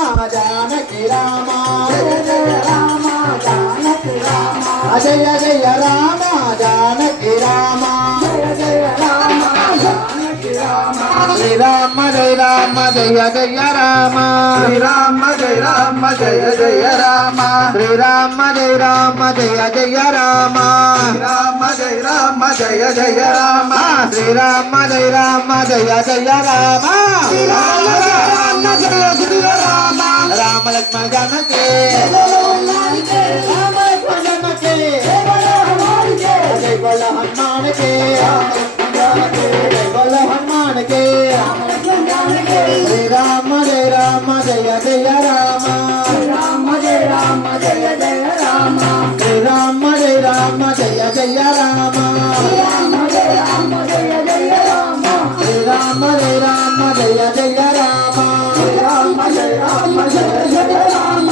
जानकी राम जय जय राम जानकी राम जय जय राम जानकी राम जय जय राम जानकी राम श्री राम जय राम जय जय राम श्री राम जय राम जय जय राम श्री राम जय राम जय जय राम राम जय राम जय जय राम श्री राम जय राम जय जय राम श्री राम जय राम जय जय राम राम लक्ष्मण जानकी राम लक्ष्मण जानकी जय बोल हनुमान के जय बोल हनुमान के श्री राम जय राम जय जय राम राम जय राम जय जय राम श्री राम जय राम जय जय राम राम जय राम जय जय राम श्री राम जय राम जय जय राम राम जय राम जय जय राम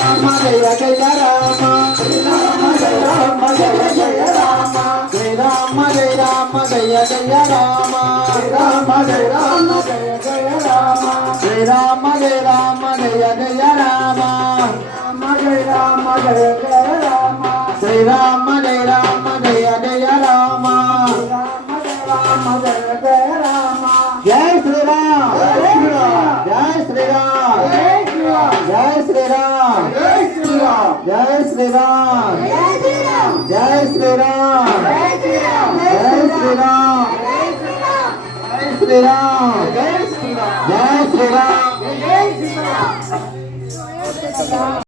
राम जय जय राम श्री राम जय राम जय जय राम श्री राम जय राम जय जय राम राम जय राम जय जय राम श्री राम जय राम जय जय राम राम जय राम जय जय राम श्री राम जय राम जय जय राम राम जय जय राम जय श्री राम जय श्री राम जय श्री राम जय श्री राम जय श्री राम जय श्री राम जय श्री राम जय श्री राम जय श्री राम जय श्री राम जय श्री राम जय श्री राम जय श्री राम जय श्री राम